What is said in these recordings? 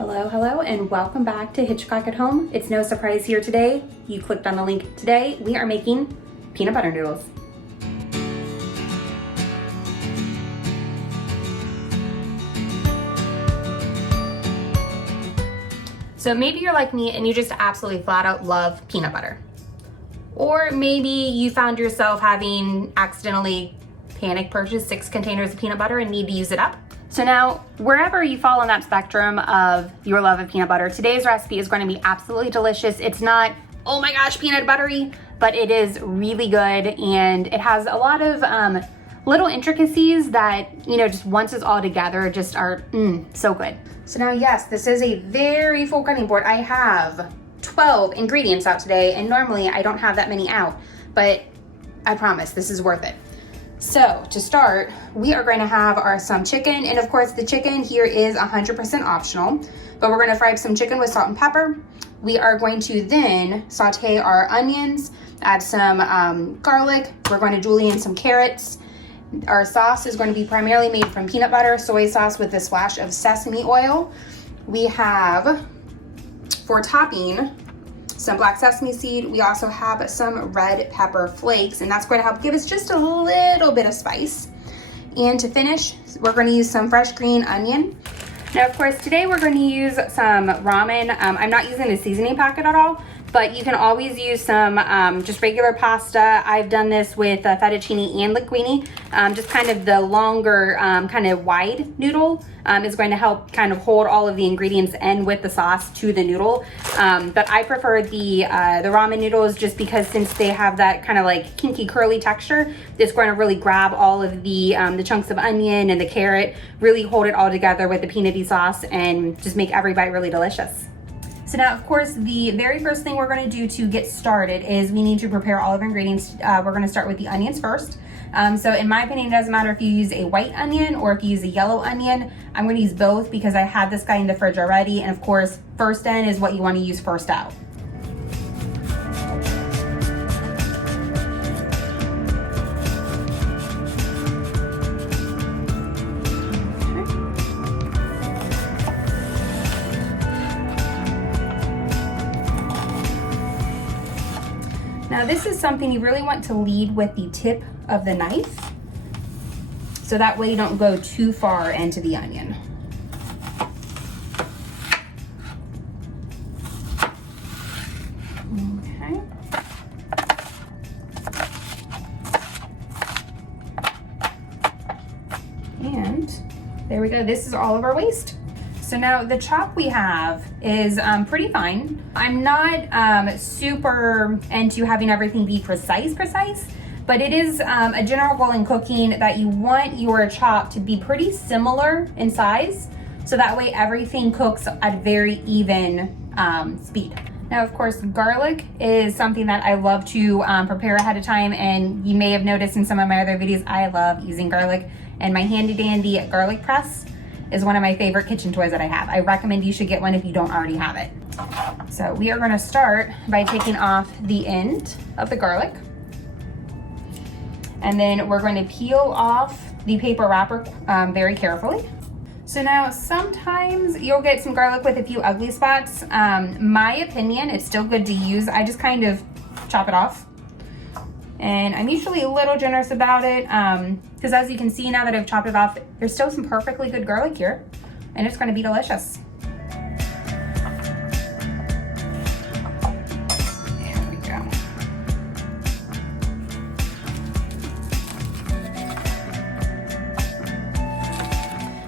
Hello, and welcome back to Hitchcock at Home. It's no surprise here today. You clicked on the link today. We are making peanut butter noodles. So maybe you're like me and you just absolutely flat out love peanut butter. Or maybe you found yourself having accidentally panic purchased 6 containers of peanut butter and need to use it up. So now, wherever you fall on that spectrum of your love of peanut butter, today's recipe is going to be absolutely delicious. It's not, oh my gosh, peanut buttery, but it is really good, and it has a lot of little intricacies that, you know, just once it's all together, just are so good. So now, yes, this is a very full cutting board. I have 12 ingredients out today, and normally I don't have that many out, but I promise this is worth it. So to start, we are going to have some chicken, and of course the chicken here is 100% optional, but we're going to fry up some chicken with salt and pepper. We are going to then saute our onions, add some garlic. We're going to julienne some carrots. Our sauce is going to be primarily made from peanut butter, soy sauce with a splash of sesame oil. We have, for topping, some black sesame seed. We also have some red pepper flakes, and that's going to help give us just a little bit of spice. And to finish, we're going to use some fresh green onion. Now, of course, today we're going to use some ramen. I'm not using the seasoning packet at all, but you can always use some just regular pasta. I've done this with fettuccine and linguine. Just kind of the longer, kind of wide noodle is going to help kind of hold all of the ingredients in with the sauce to the noodle. But I prefer the ramen noodles just because since they have that kind of like kinky curly texture, it's going to really grab all of the chunks of onion and the carrot, really hold it all together with the peanutty sauce and just make every bite really delicious. So now, of course, the very first thing we're going to do to get started is we need to prepare all of our ingredients. We're going to start with the onions first. So in my opinion, it doesn't matter if you use a white onion or if you use a yellow onion. I'm going to use both because I had this guy in the fridge already. And of course, first in is what you want to use first out. Now this is something you really want to lead with the tip of the knife, so that way you don't go too far into the onion. Okay. And there we go, this is all of our waste. So now the chop we have is pretty fine. I'm not super into having everything be precise, but it is a general rule in cooking that you want your chop to be pretty similar in size, so that way everything cooks at very even speed. Now, of course, garlic is something that I love to prepare ahead of time, and you may have noticed in some of my other videos, I love using garlic, and my handy dandy garlic press is one of my favorite kitchen toys that I have. I recommend you should get one if you don't already have it. So we are going to start by taking off the end of the garlic. And then we're going to peel off the paper wrapper very carefully. So now sometimes you'll get some garlic with a few ugly spots. My opinion, it's still good to use. I just kind of chop it off. And I'm usually a little generous about it because as you can see now that I've chopped it off, there's still some perfectly good garlic here, and it's going to be delicious. There we go.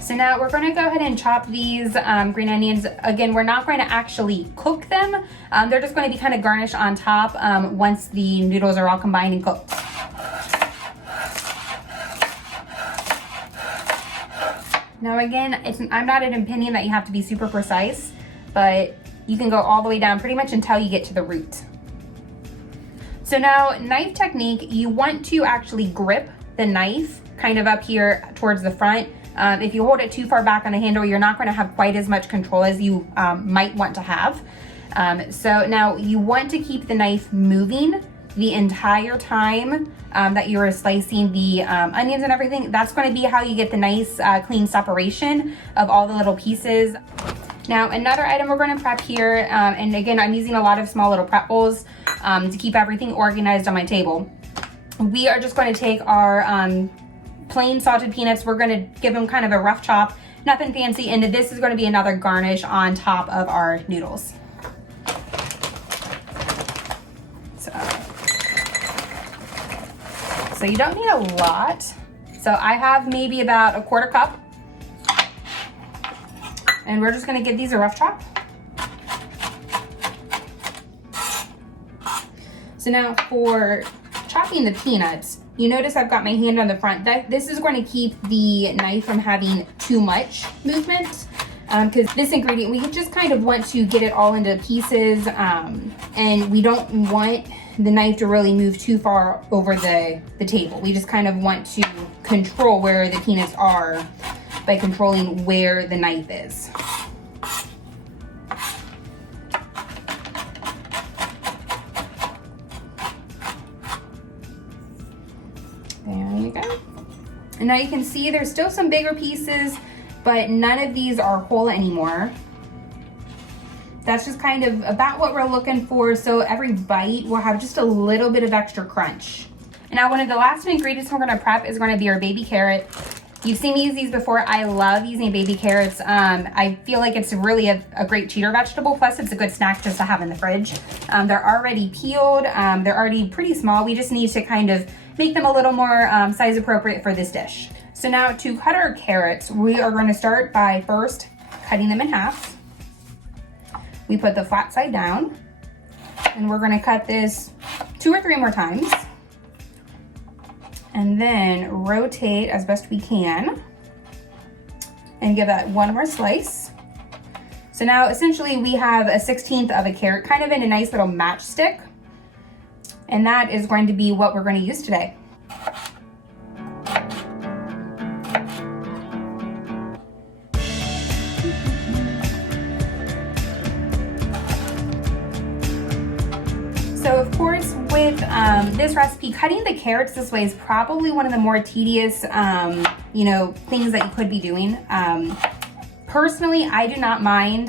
So now we're going to go ahead and chop these green onions. Again, we're not going to actually cook them. They're just going to be kind of garnished on top once the noodles are all combined and cooked. Now again, I'm not an opinion that you have to be super precise, but you can go all the way down pretty much until you get to the root. So now, knife technique, you want to actually grip the knife kind of up here towards the front. If you hold it too far back on the handle, you're not going to have quite as much control as you might want to have. So now you want to keep the knife moving the entire time that you're slicing the onions and everything. That's going to be how you get the nice clean separation of all the little pieces. Now another item we're going to prep here, and again I'm using a lot of small little prep bowls to keep everything organized on my table. We are just going to take our plain salted peanuts. We're going to give them kind of a rough chop, nothing fancy, and this is going to be another garnish on top of our noodles. So you don't need a lot. So I have maybe about a 1/4 cup. And we're just gonna give these a rough chop. So now for chopping the peanuts, you notice I've got my hand on the front. This is going to keep the knife from having too much movement, because this ingredient, we just kind of want to get it all into pieces, and we don't want the knife to really move too far over the table. We just kind of want to control where the peanuts are by controlling where the knife is. There you go. And now you can see there's still some bigger pieces, but none of these are whole anymore. That's just kind of about what we're looking for, so every bite will have just a little bit of extra crunch. And now one of the last ingredients we're gonna prep is gonna be our baby carrot. You've seen me use these before. I love using baby carrots. I feel like it's really a great cheater vegetable, plus it's a good snack just to have in the fridge. They're already peeled, they're already pretty small. We just need to kind of make them a little more size appropriate for this dish. So now to cut our carrots, we are gonna start by first cutting them in half. We put the flat side down, and we're gonna cut this 2 or 3 more times, and then rotate as best we can, and give that one more slice. So now essentially we have a 1/16 of a carrot, kind of in a nice little matchstick, and that is going to be what we're gonna use today. So of course, with this recipe, cutting the carrots this way is probably one of the more tedious, things that you could be doing. Personally, I do not mind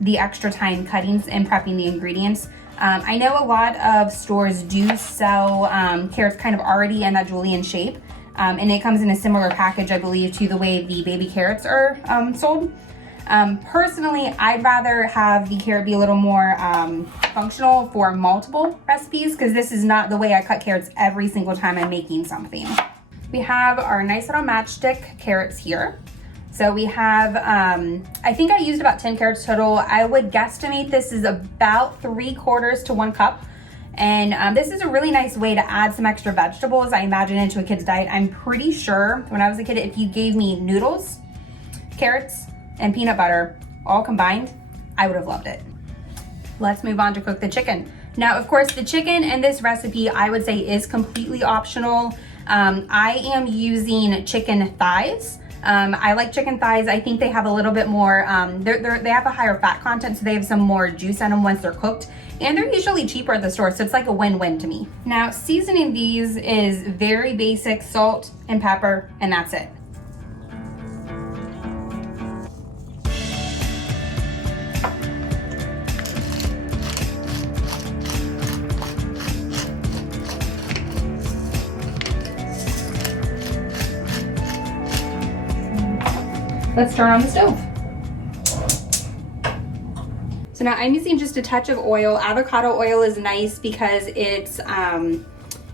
the extra time cutting and prepping the ingredients. I know a lot of stores do sell carrots kind of already in that julienne shape, and it comes in a similar package, I believe, to the way the baby carrots are sold. Personally, I'd rather have the carrot be a little more functional for multiple recipes, because this is not the way I cut carrots every single time I'm making something. We have our nice little matchstick carrots here. So we have, I think I used about 10 carrots total. I would guesstimate this is about 3/4 to 1 cup. And this is a really nice way to add some extra vegetables, I imagine, into a kid's diet. I'm pretty sure when I was a kid, if you gave me noodles, carrots, and peanut butter all combined, I would have loved it. Let's move on to cook the chicken. Now, of course, the chicken in this recipe, I would say, is completely optional. I am using chicken thighs. I like chicken thighs. I think they have a little bit more, they have a higher fat content, so they have some more juice in them once they're cooked. And they're usually cheaper at the store, so it's like a win-win to me. Now, seasoning these is very basic: salt and pepper, and that's it. Let's turn on the stove. So now I'm using just a touch of oil. Avocado oil is nice because it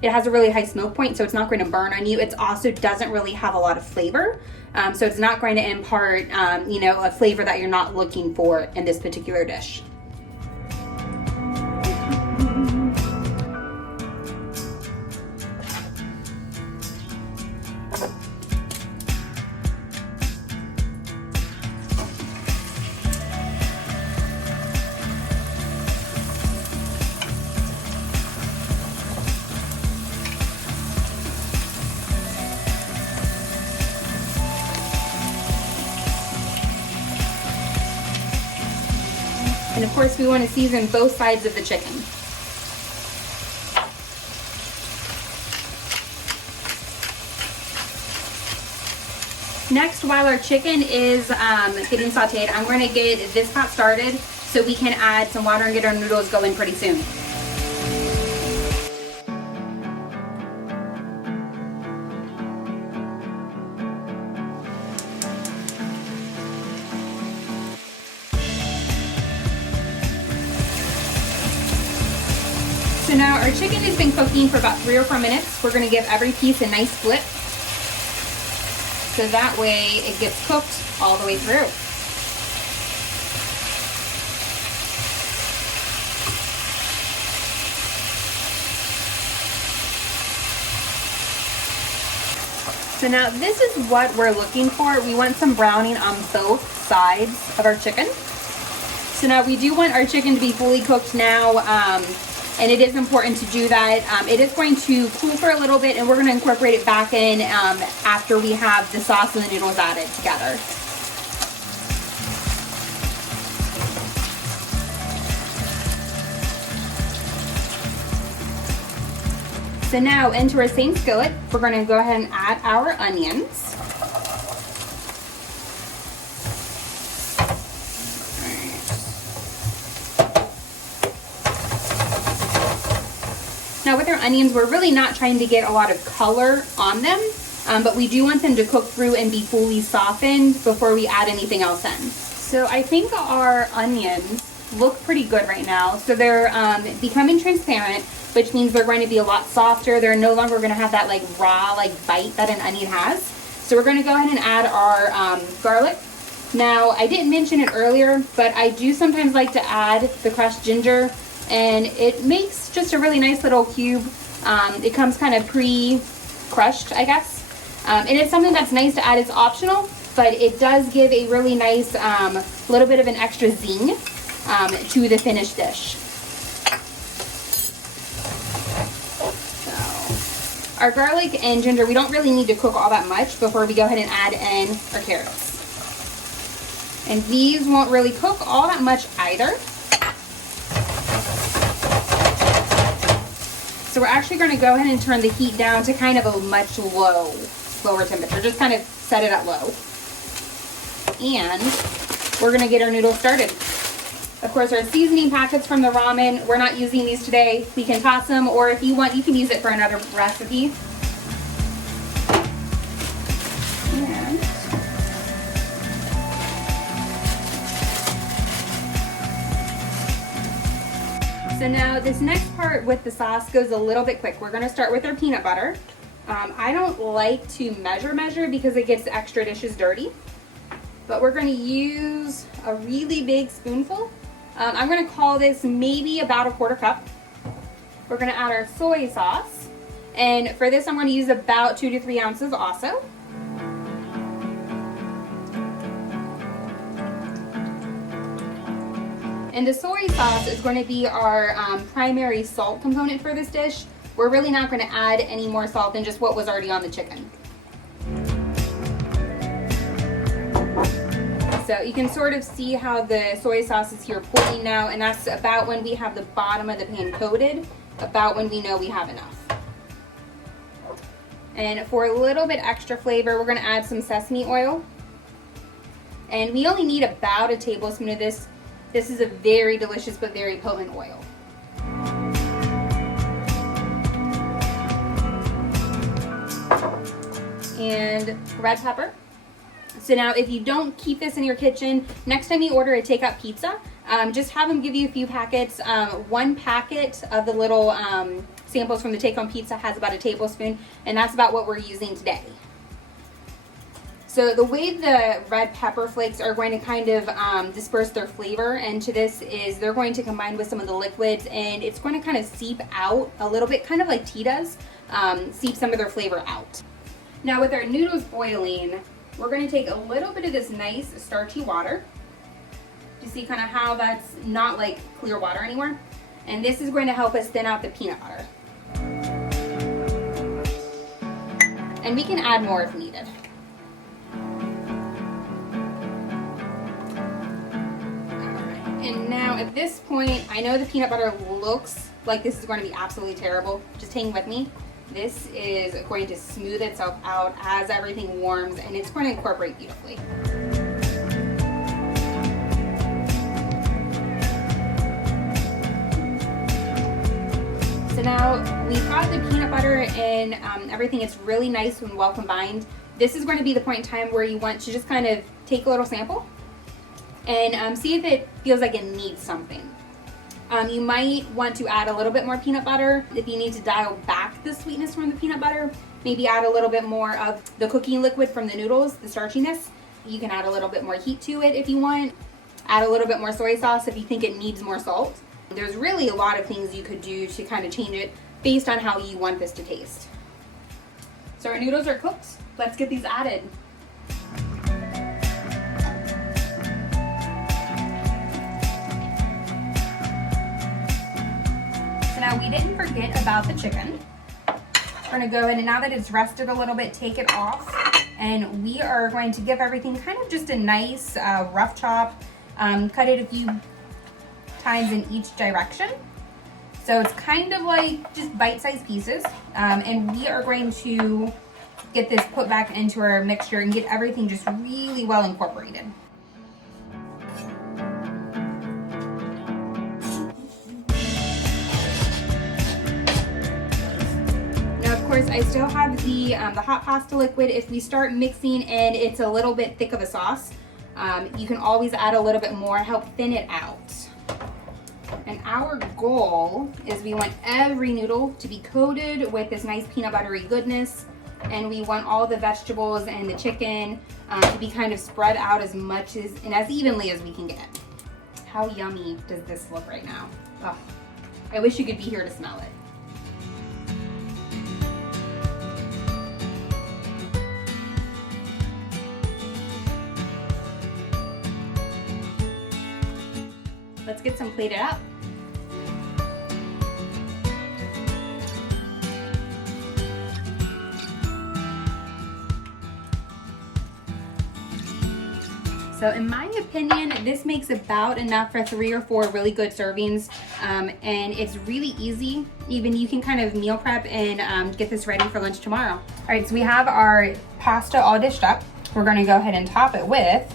has a really high smoke point, so it's not going to burn on you. It also doesn't really have a lot of flavor, so it's not going to impart a flavor that you're not looking for in this particular dish. And of course, we want to season both sides of the chicken. Next, while our chicken is getting sauteed, I'm going to get this pot started so we can add some water and get our noodles going pretty soon. So now our chicken has been cooking for about 3 or 4 minutes. We're going to give every piece a nice flip, so that way it gets cooked all the way through. So now this is what we're looking for. We want some browning on both sides of our chicken. So now we do want our chicken to be fully cooked now. And it is important to do that. It is going to cool for a little bit, and we're going to incorporate it back in after we have the sauce and the noodles added together. So now into our same skillet, we're going to go ahead and add our onions. Now with our onions, we're really not trying to get a lot of color on them, but we do want them to cook through and be fully softened before we add anything else in. So I think our onions look pretty good right now. So they're becoming transparent, which means they're going to be a lot softer. They're no longer going to have that like raw bite that an onion has. So we're going to go ahead and add our garlic. Now I didn't mention it earlier, but I do sometimes like to add the crushed ginger, and it makes just a really nice little cube. It comes kind of pre-crushed, I guess. And it's something that's nice to add. It's optional, but it does give a really nice little bit of an extra zing to the finished dish. So, our garlic and ginger, we don't really need to cook all that much before we go ahead and add in our carrots. And these won't really cook all that much either. So we're actually going to go ahead and turn the heat down to kind of a much slower temperature. Just kind of set it at low. And we're going to get our noodles started. Of course, our seasoning packets from the ramen, we're not using these today. We can toss them, or if you want, you can use it for another recipe. So now this next part with the sauce goes a little bit quick. We're going to start with our peanut butter. I don't like to measure because it gets extra dishes dirty. But we're going to use a really big spoonful. I'm going to call this maybe about a 1/4 cup. We're going to add our soy sauce. And for this I'm going to use about 2 to 3 ounces also. And the soy sauce is going to be our primary salt component for this dish. We're really not going to add any more salt than just what was already on the chicken. So you can sort of see how the soy sauce is here pooling now, and that's about when we have the bottom of the pan coated, about when we know we have enough. And for a little bit extra flavor, we're going to add some sesame oil. And we only need about a tablespoon of this. This is a very delicious but very potent oil. And red pepper. So now if you don't keep this in your kitchen, next time you order a takeout pizza, just have them give you a few packets. 1 packet of the little samples from the take-home pizza has about a tablespoon, and that's about what we're using today. So the way the red pepper flakes are going to kind of disperse their flavor into this is they're going to combine with some of the liquids, and it's going to kind of seep out a little bit, kind of like tea does, seep some of their flavor out. Now with our noodles boiling, we're going to take a little bit of this nice starchy water to see kind of how that's not like clear water anymore. And this is going to help us thin out the peanut butter. And we can add more if needed. And now at this point, I know the peanut butter looks like this is going to be absolutely terrible. Just hang with me. This is going to smooth itself out as everything warms, and it's going to incorporate beautifully. So now we've got the peanut butter and everything. It's really nice and well combined. This is going to be the point in time where you want to just kind of take a little sample and see if it feels like it needs something. You might want to add a little bit more peanut butter. If you need to dial back the sweetness from the peanut butter, maybe add a little bit more of the cooking liquid from the noodles, the starchiness. You can add a little bit more heat to it if you want. Add a little bit more soy sauce if you think it needs more salt. There's really a lot of things you could do to kind of change it based on how you want this to taste. So our noodles are cooked. Let's get these added. Now we didn't forget about the chicken. We're gonna go in, and now that it's rested a little bit, take it off, and we are going to give everything kind of just a nice rough chop. Cut it a few times in each direction. So it's kind of like just bite-sized pieces. And we are going to get this put back into our mixture and get everything just really well incorporated. Of course, I still have the hot pasta liquid. If we start mixing and it's a little bit thick of a sauce, you can always add a little bit more, help thin it out. And our goal is we want every noodle to be coated with this nice peanut buttery goodness, and we want all the vegetables and the chicken to be kind of spread out as much and as evenly as we can get. How yummy does this look right now? Oh, I wish you could be here to smell it. Let's get some plated up. So in my opinion, this makes about enough for 3 or 4 really good servings. And it's really easy. Even you can kind of meal prep and get this ready for lunch tomorrow. All right, so we have our pasta all dished up. We're gonna go ahead and top it with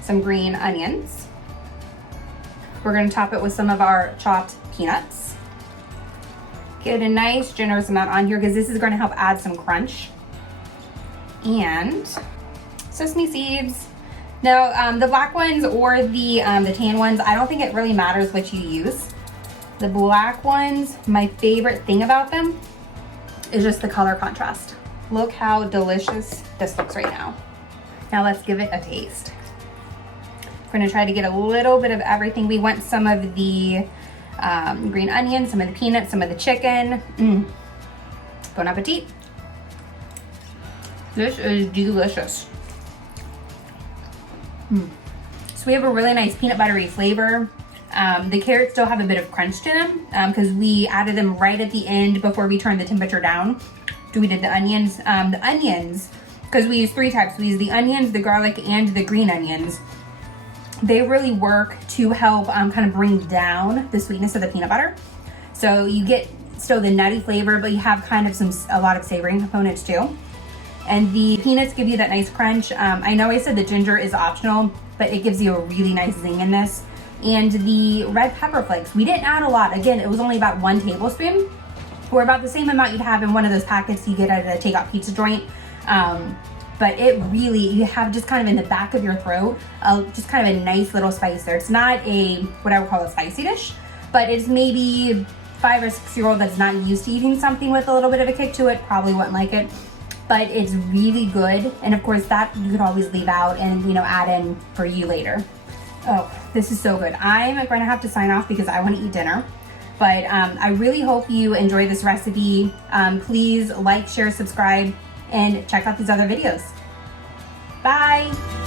some green onions. We're gonna top it with some of our chopped peanuts. Get a nice generous amount on here because this is gonna help add some crunch. And sesame seeds. Now, the black ones or the tan ones, I don't think it really matters what you use. The black ones, my favorite thing about them is just the color contrast. Look how delicious this looks right now. Now let's give it a taste. We're gonna try to get a little bit of everything. We want some of the green onions, some of the peanuts, some of the chicken. Bon appetit. This is delicious. So we have a really nice peanut buttery flavor. The carrots still have a bit of crunch to them because we added them right at the end before we turned the temperature down. So we did the onions. The onions, because we use 3 types. We use the onions, the garlic, and the green onions. They really work to help kind of bring down the sweetness of the peanut butter. So you get still the nutty flavor, but you have kind of a lot of savory components too. And the peanuts give you that nice crunch. I know I said the ginger is optional, but it gives you a really nice zing in this. And the red pepper flakes, we didn't add a lot. Again, it was only about 1 tablespoon, or about the same amount you'd have in one of those packets you get at a takeout pizza joint. But it really, you have just kind of in the back of your throat, just kind of a nice little spice there. It's not what I would call a spicy dish, but it's maybe 5 or 6-year-old that's not used to eating something with a little bit of a kick to it, probably wouldn't like it. But it's really good. And of course that you could always leave out and add in for you later. Oh, this is so good. I'm going to have to sign off because I want to eat dinner. But I really hope you enjoy this recipe. Please like, share, subscribe, and check out these other videos. Bye.